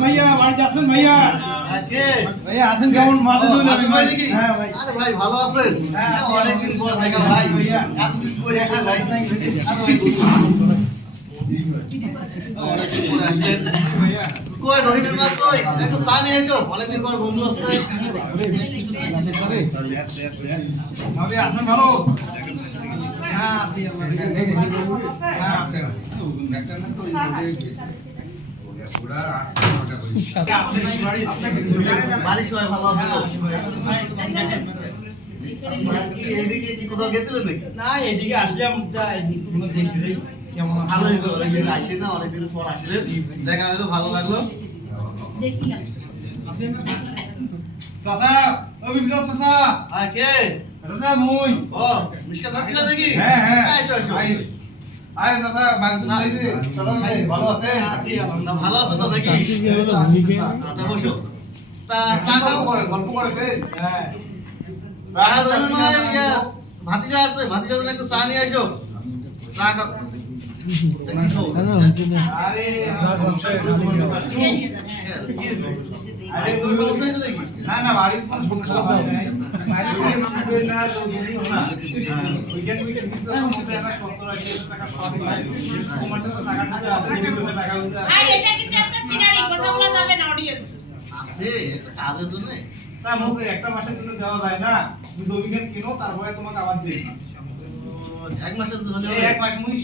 ভাইয়া বাড়িতে আছেন ভাইয়া? ভাইয়া আছেন কেমন? মাঝে হ্যাঁ ভাই। আরে ভাই ভালো আছেন? অনেকদিন পর দেখা ভাই। এতদিন পর দেখা ভাই। অনেকদিন পর আসলেন। কই রহিমের মা কই? একটু চা নিয়ে এসো। অনেকদিন পর বন্ধু আসছে। ভাবি আছেন ভালো? হ্যাঁ আছি আমরা। হ্যাঁ আছি। বাড়ির সবাই ভালো আছে তো? এদিকে কি কোথাও গেছিলেন নাকি? না এদিকে আসলাম দেখতে কেমন ভালো হয়েছে, অনেকদিন আসি না, অনেকদিন পর আসলেন, দেখা হলো, ভালো লাগলো। চাচা ও বিপ্লব চাচা। আর কে? চাচা মুই। ও মিশকাত লাগছিল নাকি? হ্যাঁ হ্যাঁ এসো এসো। আরে চাচা বাজু না, লাইছে। চাচা ভাই ভালো আছে? আছি না, ভালো আছো তো নাকি? তা বসো। তা চা খাও, গল্প করেছে। হ্যাঁ ভাতিজা আছে, ভাতিজা জন্য একটু চা নিয়ে আসো। চা খাও। আরে না না বাড়ির সমস্যা হয় নাই। মাইরে না তো বুঝি না। উইকেন্ড কিছু টাকা 70-80 টাকা শর্ট হয়। কমান্ডে তো টাকা দিতে আছে, টাকা দিতে আছে। ভাই এটা কিন্তু একটা সিনারি, কথা বলা যাবে না অডিয়েন্স। আছে একটা কাজের জন্য। তা মুখ একটা মাসের জন্য দেওয়া যায় না। তুমি 2 উইকেন্ড কিনো তারপরে তোমাকে আবার দেই। এক মাসের হলে এই এক মাস মুই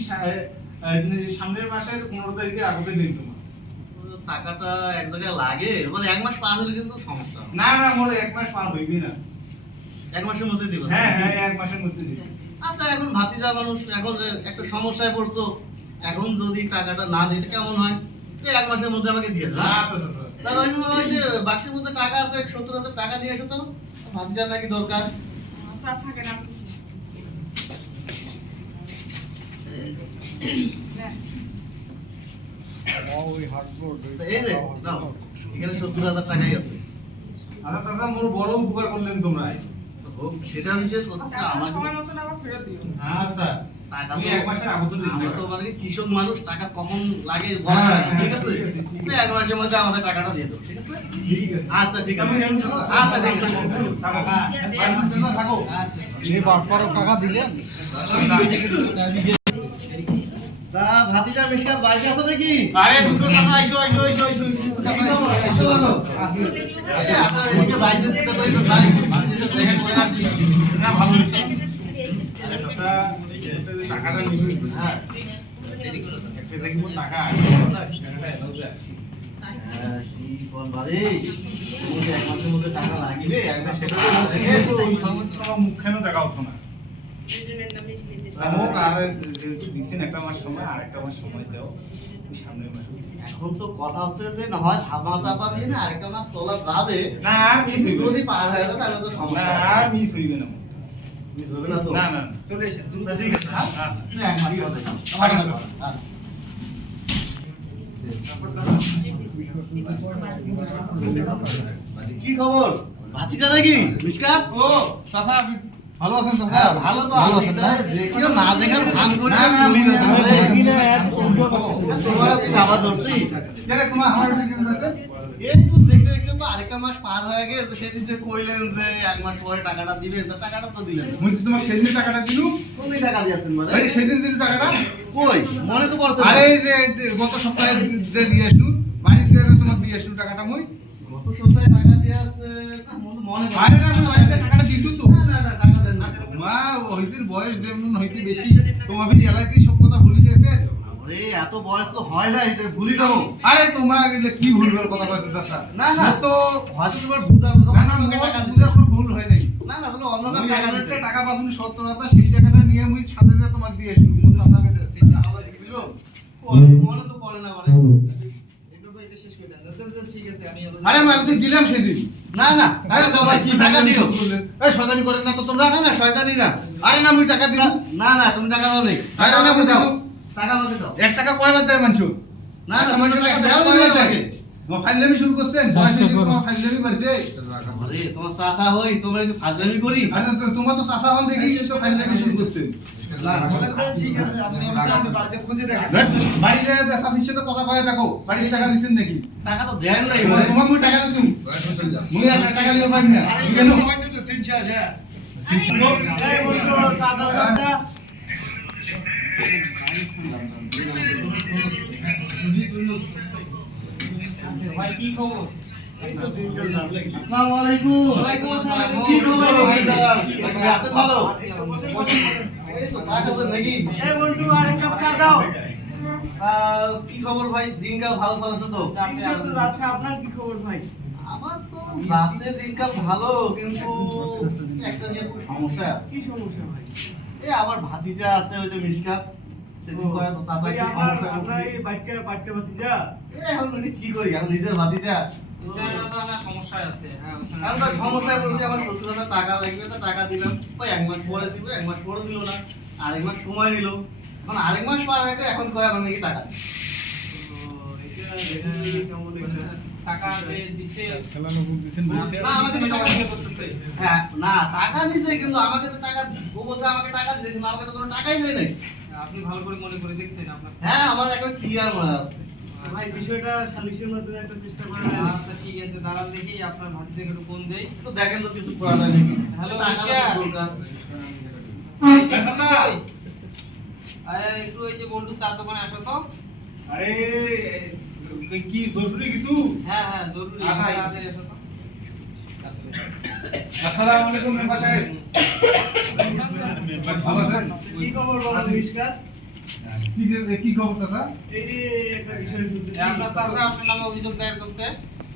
সামনের মাসের 15 তারিখের আগে দিন তোমার। টাকাটা এক জায়গায় লাগে, মানে এক মাস পার হলে কিন্তু সমস্যা। না না মোর এক মাস পার হইবি না। এক মাসের মধ্যে দিব। হ্যাঁ হ্যাঁ এক মাসের মধ্যে দিই। আচ্ছা এখন ভাতিজা মানুষ, এখন একটা সমস্যায় পড়ছো, এখন যদি টাকাটা না দিতে কেমন হয়? এই এক মাসের মধ্যে আমাকে দিয়ে দাও। আচ্ছা আচ্ছা। তাহলে আমি ওই যে বাক্সের মধ্যে টাকা আছে 70,000 টাকা নিয়ে এসো তো, ভাতিজার নাকি দরকার। তা থাকে না। তো এই যে নাও, এখানে 70,000 টাকাই আছে। আচ্ছা চাচা মোর বড় উপকার করলেন তোমরা। হোক সেটা বিষয় কথা, আমার সময় মতন আবার ফেরত দিও। আচ্ছা টাকা তুমি তো এক মাসের আগে তো দিতে আমরা তো হবে। মানে কৃষক মানুষ, টাকা কখন লাগে বলা যায় না, ঠিক আছে? তো এক মাসের মধ্যে আমাদের টাকাটা দিয়ে দাও, ঠিক আছে? ঠিক আছে। আচ্ছা ঠিক আছে, আমি এমন চাচা। আচ্ছা ঠিক আছে, চাচা থাকো। আচ্ছা। এই বারবার টাকা দিলেন। তা ভাতিজা মিশকাত বাড়িতে আছে নাকি? আরে দুটো চাচা আইসো আইসো আইসো আইসো। আচ্ছা, ভালো। আচ্ছা, আপনার এদিকে যাইতেছি তো, তাই তো যাই। ভাতিজা দেখা করে আসি। না ভালো হইছে। আরে চাচা টাকাটা নিবি। হ্যাঁ। একটা দেখব টাকা টাকাটা এলাও যায়। হ্যাঁ, কি কোন বাড়ি? তুমি যে এক মাসের মধ্যে টাকা লাগবে, একবার সেটা তো কিন্তু ওই সর্বোচ্চ তোমার মুখখানেও দেখা হতো না। হোক আর যেহেতু দিছেন একটা মাস সময়, আর একটা মাস সময় দাও সামনের মাসে। এখন তো কথা হচ্ছে যে না হয় ধামা চাপা দিয়ে না আরেকটা মাস চলা যাবে, না আর মিস হইবে যদি পার হয়ে যায় তাহলে তো না, সমস্যা আর মিস হইবে না। মিস হবে না তো? না না চলে এসে ঠিক আছে, হ্যাঁ? আচ্ছা না, এক মাস পরে। আচ্ছা। আচ্ছা। কি খবর? ভাতিজা নাকি মিশকাত? ও চাচা আপনি ভালো আছেন চাচা? হ্যাঁ, ভালো তো ভালো আছি। আছেন না? দেখিও না দেখার ভান করে না, না, চলে গেছে। না, তোমার তুই আবার ধরছি। কেন তোমার আমার কেমন আছে? এই তো দেখতে দেখতে তো আরেকটা মাস পার হয়ে গেল, তো সেদিন যে কইলেন যে এক মাস পরে টাকাটা দিবেন, তো টাকাটা তো দিলেন না। মুই তো তোমার সেদিন টাকাটা দিলু। কোন টাকা দিয়েছেন মানে? আরে সেদিন দিলু টাকাটা? কই মনে তো পড়ছে না। আরে যে গত সপ্তাহে যে দিয়ে আসলু, বাড়িতে যে তোমার দিয়ে আসলু টাকাটা মুই। গত সপ্তাহে টাকা দিয়ে আছে, মনে পড়ে আরে না আমি বাড়িতে টাকাটা দিছু তো। না না না, টাকা দেন না। মা হইতির বয়স যেমন হইতে বেশি, তোমার এলাইতে সব কথা ভুলে গেছে। আরে এত বয়স তো হয় না, এটা ভুলি যাবো। আরে তোমরা এগুলো কি ভুলভাল কথা কইছো চাচা? না না, মোর তো হয়তো তোমার বুঝার কথা না না আমাকে মোর টাকা দিছে। বুঝার কোনো ভুল হয় নাই। না না, তুমি অন্য মুই টাকা টাকা দিছে। দিতে টাকা পাসুন 70,000, সেই টাকাটা নিয়ে মুই ছাদে দিয়ে তোমাকে দিয়ে আসলু। মুই চাচাকে দিয়েছি। আবার দিল? কই মনে তো পড়ে না মানে। আরে আমি তো দিলাম সেদিন। না না, টাকা দাও ভাই, কি টাকা দিও? এই শয়তানি করেন না তো তোমরা। না না, শয়তানি না। আরে না মুই টাকা দিলাম। না না, তুমি টাকা দাও নেই। টাকা না মুই দাও। টাকা আমাকে দাও। 1 টাকা কয়বার দেয় মানছো? না না, তুমি টাকা দাও কয়বার আমাকে। তোমার ফাইজলামি শুরু করছেন, বয়স হয়েছে তোমার ফাইজলামি বাড়ছে। আরে তোমার চাচা হই, তোমরা কি ফাজলামি করি? আরে তোমার তো চাচা হন দেখি তো ফাইজলামি শুরু করছেন। ঠিক আছে, আপনি আমি বাড়িতে খুঁজে দেখেন। বাড়ি যায় চাচির সাথে কথা কয়ে দেখো, বাড়িতে টাকা দিচ্ছেন নাকি? টাকা তো দেন নাই তোমার ভাই। মুই টাকা দিছুম, মুই আর টাকা দিতে পারি না। আরে কেন? সবাই তো সিনচা আছে। এই বলছো সাদা কথা ভাই কি খবর? আসসালামু আলাইকুম। ওয়ালাইকুম আসসালাম। কি খবর ভাইজান? আপনি আছেন ভালো? এই তো চা খাচ্ছেন নাকি? এই বন্ধু আরেক কাপ চা দাও। কি খবর ভাই? দিনকাল ভালো চলছে তো? আপনি তো যাচ্ছে, আপনার কি খবর ভাই? আমার তো যাচ্ছে দিনকাল ভালো, কিন্তু একটা নিয়ে খুব সমস্যা আছে। কি সমস্যা ভাই? এই আমার ভাতিজা আছে ওই যে মিশকাত, সেদিন কয় চাচা এই একটু আপনার সমস্যা আপনার করছি। এই বাটকা ভাতিজা? এই এখন আমি কি করি, এখন নিজের ভাতিজা। সমস্যায় আছে। হ্যাঁ, আমরা সমস্যায় পড়ছি, আমার 70,000 টাকা লাগবে, তো টাকা দিলাম, ওই এক মাস পরে দিব, এক মাস পরে দিল না, আরেক মাস সময় নিল, এখন আরেক মাস পার হয়ে গেল, এখন কয় আমার নাকি টাকা দিবে। টাকা যে দিছে না, আমাকে তো টাকা করতেছে। হ্যাঁ, না টাকা দিছে, কিন্তু আমাকে তো টাকা, ও বলছে আমাকে টাকা দিছে, কিন্তু আমাকে তো কোনো টাকাই দেয় নাই। আপনি ভালো করে মনে করে দেখছেন আপনার? হ্যাঁ, আমার একবার ক্লিয়ার মনে আছে। ভাই বিষয়টা সালিশের মাধ্যমে একটা চেষ্টা করা আচ্ছা ঠিক আছে, দাঁড়ান দেখি আপনার ভাতিজাকে একটু ফোন দেই। তো দেখেন তো কিছু করা যায় নাকি। হ্যালো, টাকা মিশকা। তো দরকার। একটু ওই যে বন্ধু চার দোকানে আসো তো। আরে কি জরুরি কিছু? হ্যাঁ হ্যাঁ জরুরি, আচ্ছা। তাড়াতাড়ি আসো তো। আসসালামু আলাইকুম মেম্বার সাহেব। ভালো আছেন? কি খবর বলো মিশকাত? কি খবর দাদা? এই যে একটা বিষয় শুনতেছি। আপনার চাচা আপনার নামে অভিযোগ দায়ের করছে।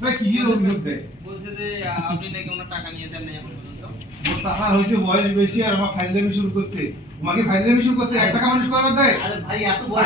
ভাই কি অভিযোগ দেয়? বলছে যে আপনি নাকি ওনার টাকা নিয়ে দেন নাই এখন পর্যন্ত। ওর টাকার হয়েছে বয়স বেশি আর আমার ফাইজলামি শুরু করছে। তোমাকে ফাইজলামি শুরু করছে, 1 টাকা মানুষ কয়বার দেয়? আরে ভাই এত বড়